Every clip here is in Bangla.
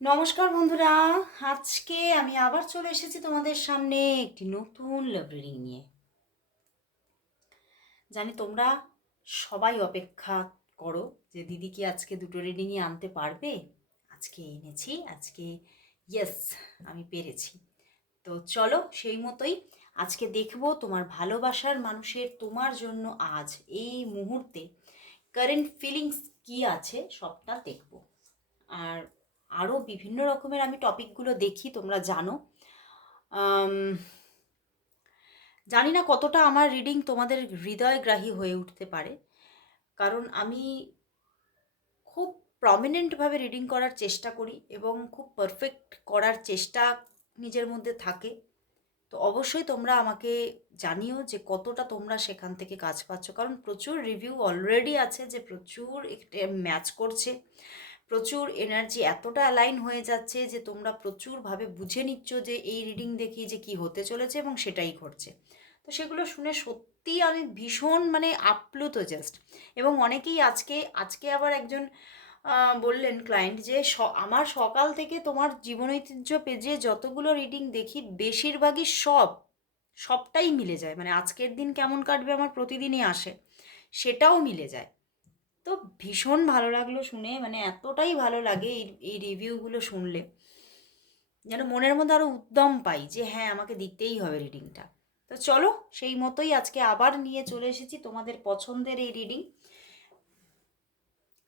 নমস্কার বন্ধুরা, আজকে আমি আবার চলে এসেছি তোমাদের সামনে একটি নতুন লাভ রিডিং নিয়ে। জানি তোমরা সবাই অপেক্ষা করো যে দিদি কি আজকে দুটো রিডিংই আনতে পারবে। আজকে এনেছি, আজকে ইয়েস, আমি পেরেছি। তো চলো সেই মতোই আজকে দেখবো তোমার ভালোবাসার মানুষের তোমার জন্য আজ এই মুহূর্তে কারেন্ট ফিলিংস কি আছে সবটা দেখবো। আর আরও বিভিন্ন রকমের আমি টপিকগুলো দেখি, তোমরা জানো। আম, জানি না কতটা আমার রিডিং তোমাদের হৃদয়গ্রাহী হয়ে উঠতে পারে, কারণ আমি খুব প্রমিনেন্টভাবে রিডিং করার চেষ্টা করি এবং খুব পারফেক্ট করার চেষ্টা নিজের মধ্যে থাকে। তো অবশ্যই তোমরা আমাকে জানিও যে কতটা তোমরা সেখান থেকে কাজ পাচ্ছ, কারণ প্রচুর রিভিউ অলরেডি আছে যে প্রচুর ম্যাচ করছে, প্রচুর এনার্জি এতটা অ্যালাইন হয়ে যাচ্ছে যে তোমরা প্রচুরভাবে বুঝে নিচ্ছ যে এই রিডিং দেখি যে কি হতে চলেছে এবং সেটাই ঘটছে। তো সেগুলো শুনে সত্যি আমি ভীষণ আপ্লুত জাস্ট। এবং অনেকেই আজকে আজকে আবার একজন বললেন ক্লায়েন্ট যে আমার সকাল থেকে তোমার জীবন ঐতিহ্য পেজে যতগুলো রিডিং দেখি বেশিরভাগই সবটাই মিলে যায়, আজকের দিন কেমন কাটবে আমার প্রতিদিনই আসে, সেটাও মিলে যায়। তো ভীষণ ভালো লাগলো শুনে, এতটাই ভালো লাগে এই এই রিভিউগুলো শুনলে, যেন মনের মধ্যে আরও উদ্যম পাই যে হ্যাঁ আমাকে দিতেই হবে রিডিংটা। তো চলো সেই মতোই আজকে আবার নিয়ে চলে এসেছি তোমাদের পছন্দের এই রিডিং।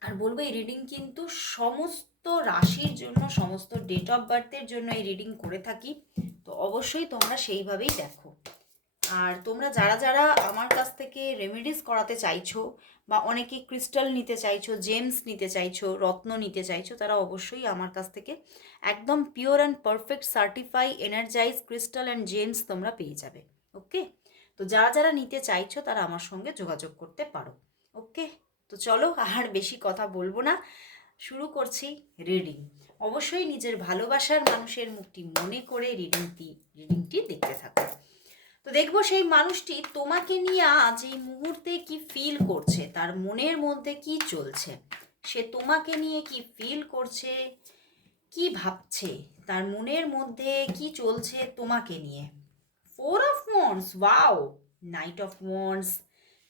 আর বলবো এই রিডিং কিন্তু সমস্ত রাশির জন্য, সমস্ত ডেট অফ বার্থের জন্য এই রিডিং করে থাকি। তো অবশ্যই তোমরা সেইভাবেই দেখো। আর তোমরা যারা যারা আমার কাছ থেকে রেমেডিস করাতে চাইছো বা অনেকে ক্রিস্টাল নিতে চাইছো, জেমস নিতে চাইছো, রত্ন নিতে চাইছো, তারা অবশ্যই আমার কাছ থেকে একদম pure and perfect certify energize crystal and James তোমরা পেয়ে যাবে। ওকে, তো যারা যারা নিতে চাইছো তারা আমার সঙ্গে যোগাযোগ করতে পারো। ওকে, তো চলো আর বেশি কথা বলবো না, শুরু রিডিং। অবশ্যই নিজের ভালোবাসার মানুষের মুখটি মনে করে রিডিংটি দেখতে থাকো। তো দেখবো সেই মানুষটি তোমাকে নিয়ে আজ এই মুহূর্তে কি ফিল করছে, তার মনের মধ্যে কি চলছে, সে তোমাকে নিয়ে কি ফিল করছে, কি ভাবছে, তার মনের মধ্যে কি চলছে তোমাকে নিয়ে। Four of wands, wow, night of wands,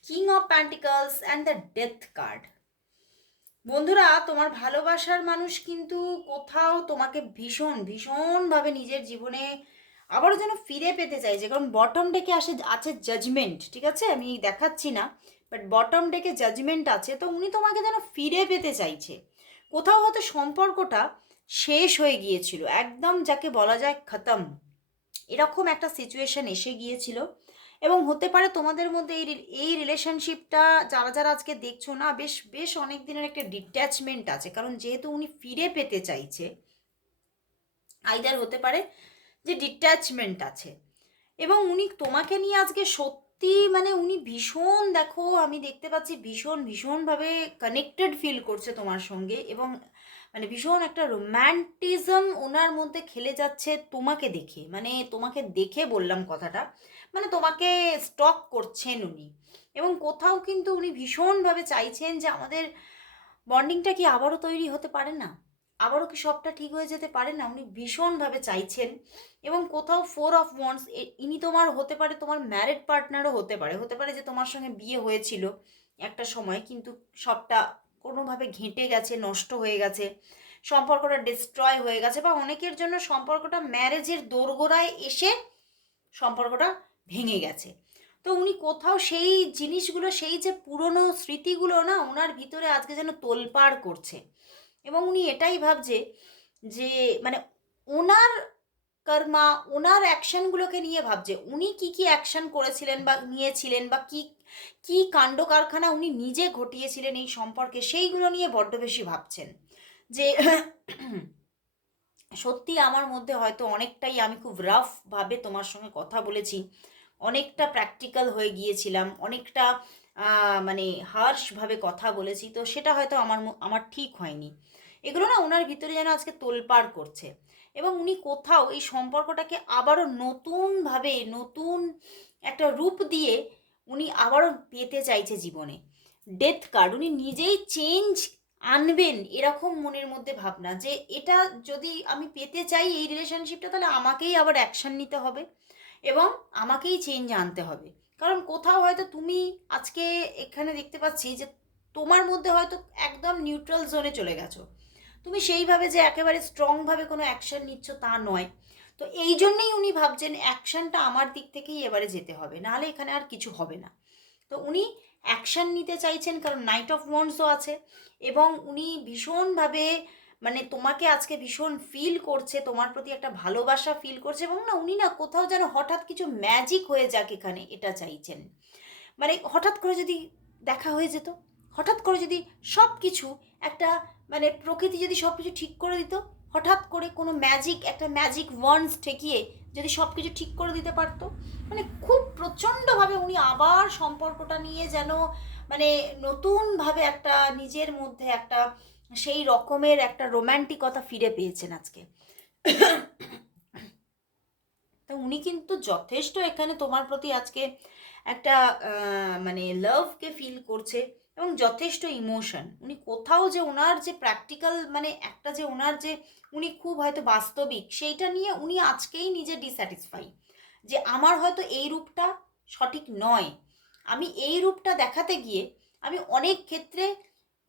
king of pentacles and the death card. বন্ধুরা, তোমার ভালোবাসার মানুষ কিন্তু কোথাও তোমাকে ভীষণ ভীষণভাবে নিজের জীবনে আবারও যেন ফিরে পেতে চাইছে, কারণ বটম ডেকে আছে জাজমেন্ট, ঠিক আছে, আমি দেখাচ্ছি না, বাট বটম ডেকে জাজমেন্ট আছে। তো উনি তোমাকে যেন ফিরে পেতে চাইছে। কোথাও হয়তো সম্পর্কটা শেষ হয়ে গিয়েছিল, একদম যাকে বলা যায় খতম, এরকম একটা সিচুয়েশন এসে গিয়েছিল। এবং হতে পারে তোমাদের মধ্যে এই রিলেশনশিপটা যারা যারা আজকে দেখছো না, বেশ বেশ অনেক দিনের একটা ডিট্যাচমেন্ট আছে, কারণ যেহেতু উনি ফিরে পেতে চাইছে, আইদার হতে পারে যে ডিট্যাচমেন্ট আছে। এবং উনি তোমাকে নিয়ে আজকে সত্যি উনি ভীষণ, দেখো আমি দেখতে পাচ্ছি ভীষণ ভীষণভাবে কানেক্টেড ফিল করছে তোমার সঙ্গে, এবং ভীষণ একটা রোম্যান্টিজম ওনার মধ্যে খেলে যাচ্ছে তোমাকে দেখে, তোমাকে দেখে বললাম কথাটা, তোমাকে স্টক করছেন উনি। এবং কোথাও কিন্তু উনি ভীষণভাবে চাইছেন যে আমাদের বন্ডিংটা কি আবারও তৈরি হতে পারে না, আবারও কি সবটা ঠিক হয়ে যেতে পারে না, উনি ভীষণভাবে চাইছেন। এবং কোথাও ফোর অফ ওয়ান্ডস, ইনি তোমার হতে পারে, তোমার ম্যারিড পার্টনারও হতে পারে, হতে পারে যে তোমার সঙ্গে বিয়ে হয়েছিল একটা সময়, কিন্তু সবটা কোনোভাবে ঘেঁটে গেছে, নষ্ট হয়ে গেছে, সম্পর্কটা ডিস্ট্রয় হয়ে গেছে, বা অনেকের জন্য সম্পর্কটা ম্যারেজের দোরগোড়ায় এসে সম্পর্কটা ভেঙে গেছে। তো উনি কোথাও সেই জিনিসগুলো, সেই যে পুরনো স্মৃতিগুলো না ওনার ভিতরে আজকে যেন তোলপাড় করছে। এবং উনি এটাই ভাবছে যে ওনার কর্মা, ওনার অ্যাকশনগুলোকে নিয়ে ভাবছে, উনি কি কি অ্যাকশন করেছিলেন বা নিয়েছিলেন, বা কি কি কাণ্ড কারখানা উনি নিজে ঘটিয়েছিলেন এই সম্পর্কে, সেইগুলো নিয়ে বড্ড বেশি ভাবছেন। যে সত্যি আমার মধ্যে হয়তো অনেকটাই, আমি খুব রাফভাবে তোমার সঙ্গে কথা বলেছি, অনেকটা প্র্যাকটিক্যাল হয়ে গিয়েছিলাম, অনেকটা হার্শভাবে কথা বলেছি, তো সেটা হয়তো আমার ঠিক হয়নি। এগুলো না ওনার ভিতরে যেন আজকে তোলপাড় করছে। এবং উনি কোথাও এই সম্পর্কটাকে আবারও নতুনভাবে, নতুন একটা রূপ দিয়ে উনি আবারও পেতে চাইছে জীবনে। ডেথ কার্ড, উনি নিজেই চেঞ্জ আনবেন এরকম মনের মধ্যে ভাবনা, যে এটা যদি আমি পেতে চাই এই রিলেশনশিপটা, তাহলে আমাকেই আবার অ্যাকশন নিতে হবে এবং আমাকেই চেঞ্জ আনতে হবে। কারণ কোথাও হয়তো তুমি আজকে এখানে দেখতে পাচ্ছি যে তোমার মধ্যে হয়তো একদম নিউট্রাল জোনে চলে গেছো, তুমি সেইভাবে যে একেবারে স্ট্রংভাবে কোনো অ্যাকশন নিচ্ছ তা নয়। তো এই জন্যেই উনি ভাবছেন অ্যাকশনটা আমার দিক থেকেই এবারে যেতে হবে, নাহলে এখানে আর কিছু হবে না। তো উনি অ্যাকশন নিতে চাইছেন, কারণ নাইট অফ ওয়ান্ডসও আছে এবং উনি ভীষণভাবে মানে তোমাকে আজকে ভীষণ ফিল করছে, তোমার প্রতি একটা ভালোবাসা ফিল করছে, এবং না উনি না কোথাও যেন হঠাৎ কিছু ম্যাজিক হয়ে যাক এখানে, এটা চাইছেন। মানে হঠাৎ করে যদি দেখা হয়ে যেত, হঠাৎ করে যদি সব কিছু একটা মানে প্রকৃতি যদি সব কিছু ঠিক করে দিত, হঠাৎ করে কোনো ম্যাজিক, একটা ম্যাজিক ওয়ান্ডস ঠেকিয়ে যদি সব কিছু ঠিক করে দিতে পারতো, মানে খুব প্রচণ্ডভাবে উনি আবার সম্পর্কটা নিয়ে যেন মানে নতুনভাবে একটা নিজের মধ্যে একটা সেই রকমের একটা রোম্যান্টিকতা ফিরে পেয়েছেন আজকে। তো উনি কিন্তু যথেষ্ট এখানে তোমার প্রতি আজকে একটা মানে লাভকে ফিল করছে এবং যথেষ্ট ইমোশন। উনি কোথাও যে ওনার যে প্র্যাকটিক্যাল মানে একটা যে ওনার যে উনি খুব হয়তো বাস্তবিক, সেইটা নিয়ে উনি আজকেই নিজে ডিস্যাটিসফাই, যে আমার হয়তো এই রূপটা সঠিক নয়, আমি এই রূপটা দেখাতে গিয়ে আমি অনেক ক্ষেত্রে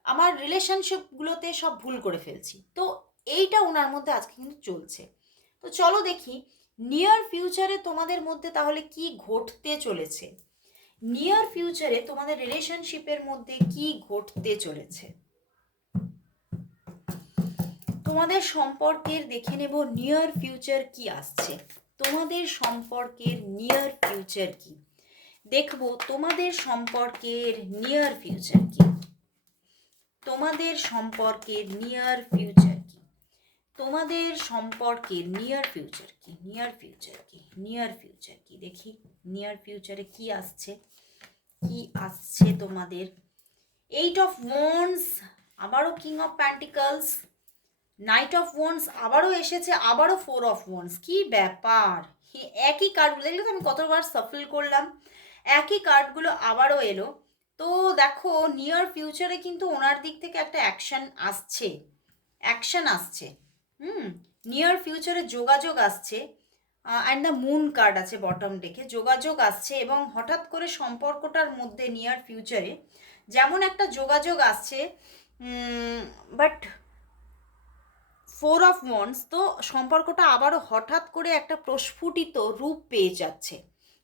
আমার রিলেশনশিপগুলোতে সব ভুল করে ফেলছি। তো এইটা ওনার মধ্যে আজকে কিন্তু চলছে। তো চলো দেখি নিয়ার ফিউচারে তোমাদের মধ্যে তাহলে কি ঘটতে চলেছে, নিয়ার ফিউচারে তোমাদের রিলেশনশিপের মধ্যে কি ঘটতে চলেছে। তোমাদের সম্পর্কের দেখে নেব নিয়ার ফিউচার কি আসছে, তোমাদের সম্পর্কের নিয়ার ফিউচার কি, দেখবো তোমাদের সম্পর্কের নিয়ার ফিউচার কি, তোমাদের সম্পর্কের নিয়ার ফিউচার কি, তোমাদের সম্পর্কের নিয়ার ফিউচার কি, নিয়ার ফিউচার কি, নিয়ার ফিউচার কি, দেখি নিয়ার ফিউচারে কি আসছে, কি আসছে তোমাদের। এইট অফ ওয়ান্ডস, আবারও king of pentacles, night of wands আবারও এসেছে, আবারও ফোর অফ ওয়ান্ডস। কি ব্যাপার, একই কার্ডগুলো দেখলে তো আমি কতবার সাফল করলাম, একই কার্ডগুলো আবারও এলো। তো দেখো নিয়ার ফিউচারে কিন্তু ওনার দিক থেকে একটা অ্যাকশন আসছে, অ্যাকশন আসছে। নিয়ার ফিউচারে যোগাযোগ আসছে, অ্যান্ড দ্য মুন কার্ড আছে বটম ডেকে, যোগাযোগ আসছে এবং হঠাৎ করে সম্পর্কটার মধ্যে নিয়ার ফিউচারে যেমন একটা যোগাযোগ আসছে, বাট ফোর অফ ওয়ান্ডস, তো সম্পর্কটা আবারও হঠাৎ করে একটা প্রস্ফুটিত রূপ পেয়ে যাচ্ছে,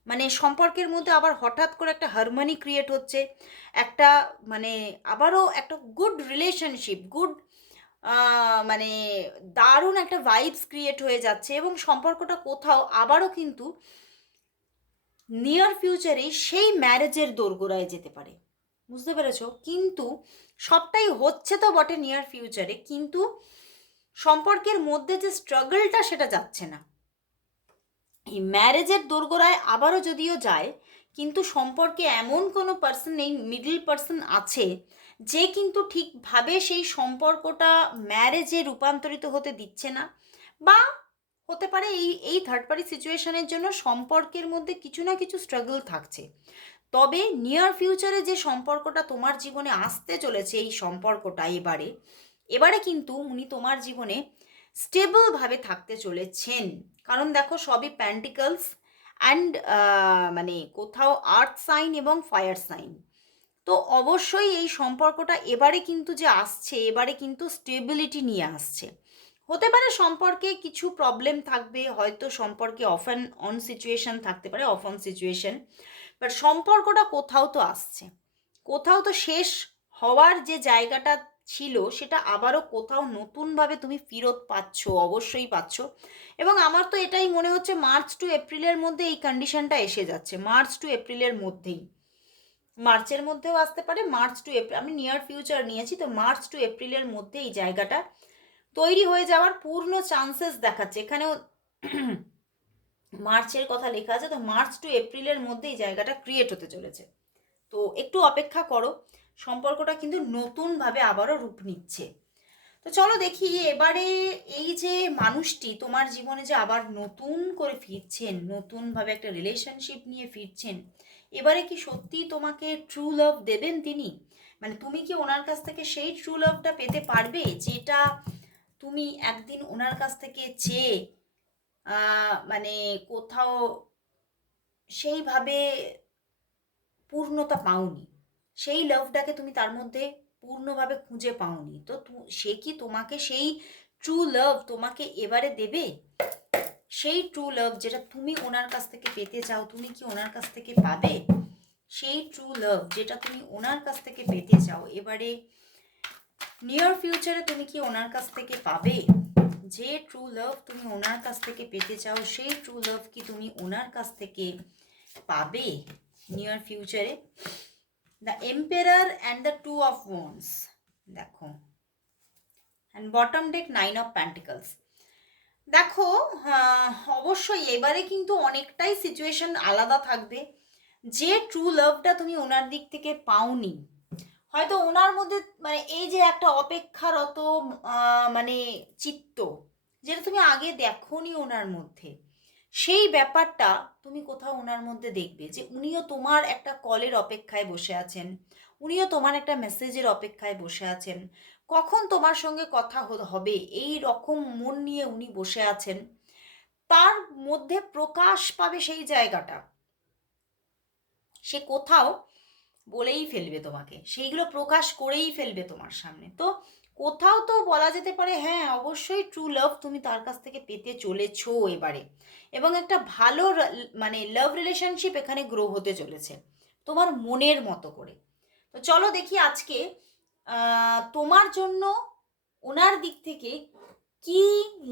মানে সম্পর্কের মধ্যে আবার হঠাৎ করে একটা হারমোনি ক্রিয়েট হচ্ছে, একটা মানে আবারও একটা গুড রিলেশনশিপ, গুড মানে দারুণ একটা ভাইবস ক্রিয়েট হয়ে যাচ্ছে এবং সম্পর্কটা কোথাও আবারও কিন্তু নিয়ার ফিউচারেই সেই ম্যারেজের দোরগোড়ায় যেতে পারে, বুঝতে পেরেছো? কিন্তু সবটাই হচ্ছে তো বটে নিয়ার ফিউচারে, কিন্তু সম্পর্কের মধ্যে যে স্ট্রাগলটা সেটা যাচ্ছে না। এই ম্যারেজের দোরগোড়ায় আবারও যদিও যায়, কিন্তু সম্পর্কে এমন কোনো পার্সন নেই, মিডল পার্সন আছে যে কিন্তু ঠিকভাবে সেই সম্পর্কটা ম্যারেজে রূপান্তরিত হতে দিচ্ছে না, বা হতে পারে এই এই থার্ড পার্টি সিচুয়েশনের জন্য সম্পর্কের মধ্যে কিছু না কিছু স্ট্রাগল থাকছে। তবে নিয়ার ফিউচারে যে সম্পর্কটা তোমার জীবনে আসতে চলেছে, এই সম্পর্কটা এবারে এবারে কিন্তু উনি তোমার জীবনে স্টেবলভাবে থাকতে চলেছেন। কারণ দেখো সবই প্যান্টিকলস অ্যান্ড মানে কোথাও আর্থ সাইন এবং ফায়ার সাইন। তো অবশ্যই এই সম্পর্কটা এবারে কিন্তু যে আসছে, এবারে কিন্তু স্টেবিলিটি নিয়ে আসছে। হতে পারে সম্পর্কে কিছু প্রবলেম থাকবে, হয়তো সম্পর্কে অফ অ্যান্ড অন সিচুয়েশন থাকতে পারে, অফ অন সিচুয়েশন, বাট সম্পর্কটা কোথাও তো আসছে, কোথাও তো শেষ হওয়ার যে জায়গাটা ছিল সেটা আবারও কোথাও নতুনভাবে তুমি ফেরত পাচ্ছ, অবশ্যই পাচ্ছ। এবং আমার তো এটাই মনে হচ্ছে মার্চ টু এপ্রিলের মধ্যে এই কন্ডিশনটা এসে যাচ্ছে, মার্চ টু এপ্রিলের মধ্যেই, মার্চের মধ্যেও আসতে পারে, মার্চ টু এপ্রিল আমি নিয়ার ফিউচার নিয়েছি, তো মার্চ টু এপ্রিলের মধ্যে এই জায়গাটা তৈরি হয়ে যাওয়ার পূর্ণ চান্সেস দেখাচ্ছে। এখানেও মার্চের কথা লেখা আছে, তো মার্চ টু এপ্রিলের মধ্যে এই জায়গাটা ক্রিয়েট হতে চলেছে। তো একটু অপেক্ষা করো, সম্পর্কটা কিন্তু নতুনভাবে আবারও রূপ নিচ্ছে। তো চলো দেখি এবারে এই যে মানুষটি তোমার জীবনে যে আবার নতুন করে ফিরছেন, নতুনভাবে একটা রিলেশনশিপ নিয়ে ফিরছেন, এবারে কি সত্যিই তোমাকে ট্রু লাভ দেবেন তিনি, মানে তুমি কি ওনার কাছ থেকে সেই ট্রু লাভটা পেতে পারবে যেটা তুমি একদিন ওনার কাছ থেকে চেয়ে মানে কোথাও সেইভাবে পূর্ণতা পাওনি, সেই লাভটাকে তুমি তার মধ্যে পূর্ণভাবে খুঁজে পাওনি, তো সে কি তোমাকে সেই ট্রু লাভ তোমাকে এবারে দেবে? সেই ট্রু লাভ যেটা তুমি ওনার কাছ থেকে পেতে চাও, তুমি কি ওনার কাছ থেকে পাবে? সেই ট্রু লাভ যেটা তুমি ওনার কাছ থেকে পেতে চাও এবারে নিয়ার ফিউচারে তুমি কি ওনার কাছ থেকে পাবে? যে ট্রু লাভ তুমি ওনার কাছ থেকে পেতে চাও সেই ট্রু লাভ কি তুমি ওনার কাছ থেকে পাবে নিয়ার ফিউচারে? The emperor and the two of wands, দেখো, and bottom deck 9 of pentacles. দেখো অবশ্যই এবারে কিন্তু অনেকটাই সিচুয়েশন আলাদা থাকবে। যে ট্রু লাভটা তুমি ওনার দিক থেকে পাওনি, হয়তো ওনার মধ্যে মানে এই যে একটা অপেক্ষারত মানে চিত্ত, যেটা তুমি আগে দেখোনি ওনার মধ্যে, সেই ব্যাপারটা তুমি কোথাও ওনার মধ্যে দেখবে যে উনিও তোমার একটা কলের অপেক্ষায় বসে আছেন, উনিও তোমার একটা মেসেজের অপেক্ষায় বসে আছেন, কখন তোমার সঙ্গে কথা হবে এই রকম মন নিয়ে উনি বসে আছেন। তার মধ্যে প্রকাশ পাবে সেই জায়গাটা, সে কোথাও বলেই ফেলবে তোমাকে, সেইগুলো প্রকাশ করেই ফেলবে তোমার সামনে। তো কোথাও তো বলা যেতে পারে হ্যাঁ অবশ্যই ট্রু লাভ তুমি তার কাছ থেকে পেতে চলেছো এবারে, এবং একটা ভালো মানে লাভ রিলেশনশিপ এখানে গ্রো হতে চলেছে তোমার মনের মতো করে। তো চলো দেখি আজকে তোমার জন্য ওনার দিক থেকে কি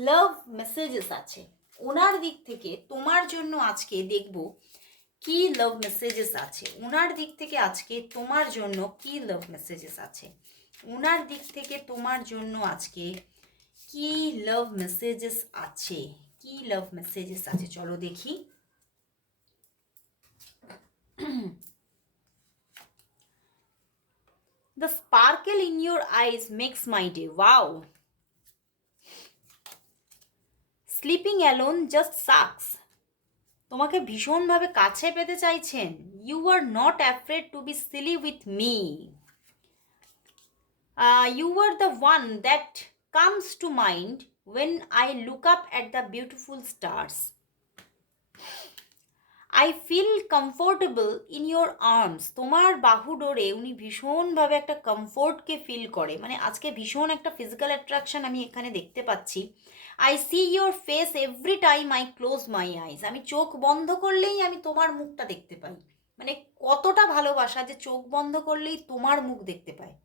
লাভ মেসেজেস আছে, ওনার দিক থেকে তোমার জন্য আজকে দেখব কি লাভ মেসেজেস আছে, ওনার দিক থেকে আজকে তোমার জন্য কি লাভ মেসেজেস আছে, ওনার দিক থেকে তোমার জন্য আজকে কি লাভ মেসেজেস আছে, কি লাভ মেসেজেস আছে চলো দেখি। The sparkle in your eyes makes my day. Wow. Sleeping alone just sucks. তোমাকে ভীষণভাবে কাছে পেতে চাইছেন। You are not afraid to be silly with me. You are the one that comes to mind when I look up at the beautiful stars. I feel comfortable in your arms. তোমার বাহু ডোরে উনি ভীষণভাবে একটা কমফোর্টকে ফিল করে, মানে আজকে ভীষণ একটা ফিজিক্যাল অ্যাট্রাকশন আমি এখানে দেখতে পাচ্ছি। I see your face every time I close my eyes. আমি চোখ বন্ধ করলেই আমি তোমার মুখটা দেখতে পাই, মানে কতটা ভালোবাসা যে চোখ বন্ধ করলেই তোমার মুখ দেখতে পায়।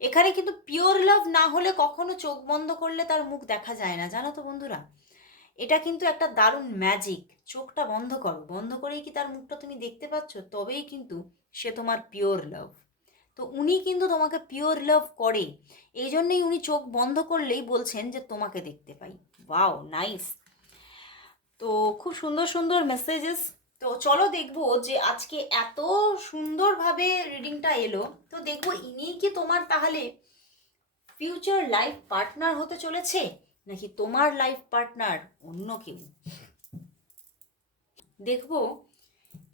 এখানে কিন্তু পিওর লাভ না হলে কখনো চোখ বন্ধ করলে তার মুখ দেখা যায় না, জানো তো বন্ধুরা। এটা কিন্তু একটা দারুণ ম্যাজিক। চোখটা বন্ধ করো, বন্ধ করেই কি তার মুখটা তুমি দেখতে পাচ্ছ, তবেই কিন্তু সে তোমার পিওর লাভ। তো উনি কিন্তু তোমাকে পিওর লাভ করে, এই জন্যই উনি চোখ বন্ধ করলেই বলছেন যে তোমাকে দেখতে পাই। Wow nice. তো খুব সুন্দর সুন্দর মেসেজেস। তো চলো দেখবো যে আজকে এত সুন্দরভাবে রিডিংটা এলো, তো দেখবো ইনি কি তোমার তাহলে ফিউচার লাইফ পার্টনার হতে চলেছে, নাকি তোমার লাইফ পার্টনার অন্য কেউ। দেখবো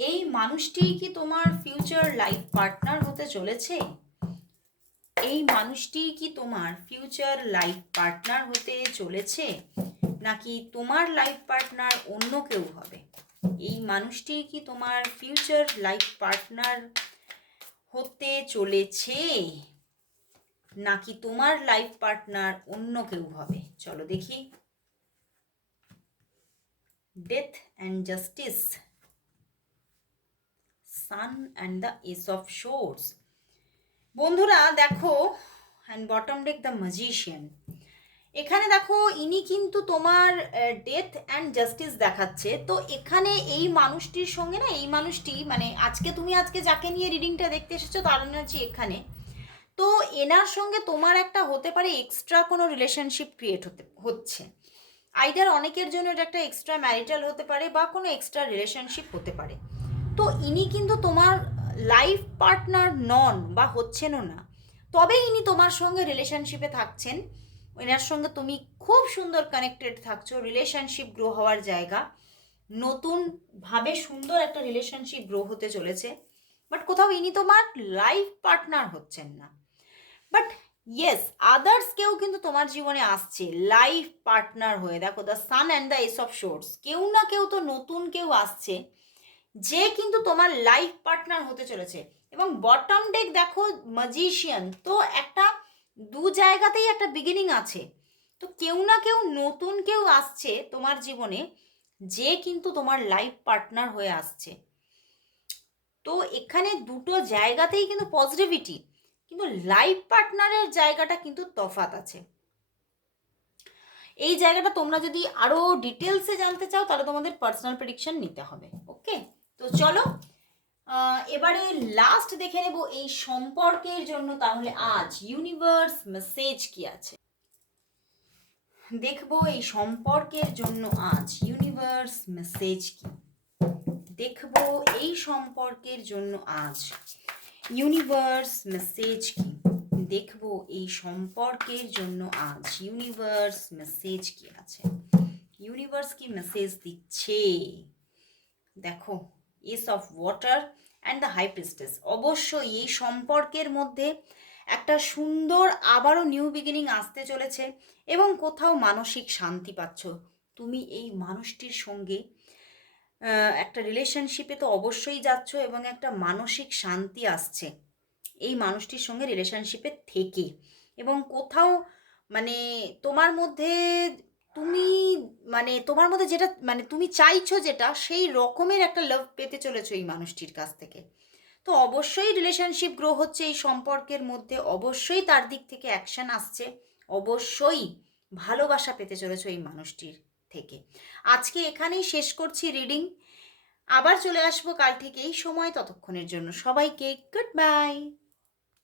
এই মানুষটি কি তোমার ফিউচার লাইফ পার্টনার হতে চলেছে, এই মানুষটি কি তোমার ফিউচার লাইফ পার্টনার হতে চলেছে, নাকি তোমার লাইফ পার্টনার অন্য কেউ হবে। এই মানুষটি কি তোমার ফিউচার লাইফ পার্টনার হতে চলেছে, নাকি তোমার লাইফ পার্টনার অন্য কেউ হবে। চলো দেখি। Death and justice, sun and the ace of swords. বন্ধুরা দেখো, and bottom deck the magician. এখানে দেখো ইনি কিন্তু তোমার ডেথ অ্যান্ড জাস্টিস দেখাচ্ছে। তো এখানে এই মানুষটির সঙ্গে না, এই মানুষটি মানে আজকে যাকে নিয়ে রিডিংটা দেখতে এসেছো তার নাকি এখানে, তো এনার সঙ্গে তোমার একটা হতে পারে এক্সট্রা কোনো রিলেশনশিপ ক্রিয়েট হচ্ছে। আইদার অনেকের জন্য এটা একটা এক্সট্রা ম্যারিটাল হতে পারে বা কোনো এক্সট্রা রিলেশনশিপ হতে পারে। তো ইনি কিন্তু তোমার লাইফ পার্টনার নন বা হচ্ছেনও না, তবে ইনি তোমার সঙ্গে রিলেশনশিপে থাকছেন। এনার সঙ্গে তুমি খুব সুন্দর কানেক্টেড থাকছো, রিলেশনশিপ গ্রো হওয়ার জায়গা, নতুনভাবে সুন্দর একটা রিলেশনশিপ গ্রো হতে চলেছে। বাট কোথাও ইনি তোমার লাইফ পার্টনার হচ্ছেন না। বাট ইয়েস, আদার্স কেউ কিন্তু তোমার জীবনে আসছে লাইফ পার্টনার হয়ে। দেখো, the sun and the ace of source, কেউ না কেউ তো নতুন কেউ আসছে যে কিন্তু তোমার লাইফ পার্টনার হতে চলেছে। এবং বটম ডেক দেখো ম্যাজিশিয়ান, তো একটা দু জায়গাতেই একটা বিগিনিং আছে। তো কেউ না কেউ নতুন কেউ আসছে তোমার জীবনে যে কিন্তু তোমার লাইফ পার্টনার হয়ে আসছে। তো এখানে দুটো জায়গাতেই কিন্তু পজিটিভিটি, কিন্তু লাইফ পার্টনারের জায়গাটা কিন্তু তফাৎ আছে। এই জায়গাটা তোমরা যদি আরো ডিটেলসে জানতে চাও তাহলে তোমাদের পার্সোনাল প্রেডিকশন নিতে হবে। ওকে, তো চলো এবারে লাস্ট দেখে নেব এই সম্পর্কের জন্য তাহলে আজ ইউনিভার্স মেসেজ কি আছে। দেখবো এই সম্পর্কের জন্য আজ ইউনিভার্স মেসেজ কি। দেখবো এই সম্পর্কের জন্য আজ ইউনিভার্স মেসেজ কি। দেখবো এই সম্পর্কের জন্য আজ ইউনিভার্স মেসেজ কি আছে। ইউনিভার্স কি মেসেজ দিচ্ছে দেখো, ace of water and the high priestess. অবশ্যই এই সম্পর্কের মধ্যে একটা সুন্দর আবারও নিউ বিগিনিং আসতে চলেছে এবং কোথাও মানসিক শান্তি পাচ্ছ তুমি এই মানুষটির সঙ্গে। একটা রিলেশনশিপে তো অবশ্যই যাচ্ছ এবং একটা মানসিক শান্তি আসছে এই মানুষটির সঙ্গে রিলেশনশিপে থেকে। এবং কোথাও মানে তোমার মধ্যে তুমি মানে তোমার মধ্যে যেটা মানে তুমি চাইছো যেটা সেই রকমের একটা লাভ পেতে চলেছো এই মানুষটির কাছ থেকে। তো অবশ্যই রিলেশনশিপ গ্রো হচ্ছে এই সম্পর্কের মধ্যে, অবশ্যই তার দিক থেকে অ্যাকশন আসছে, অবশ্যই ভালোবাসা পেতে চলেছো এই মানুষটির থেকে। আজকে এখানেই শেষ করছি রিডিং, আবার চলে আসবো কাল ঠিক এই সময়। ততক্ষণের জন্য সবাইকে গুড বাই।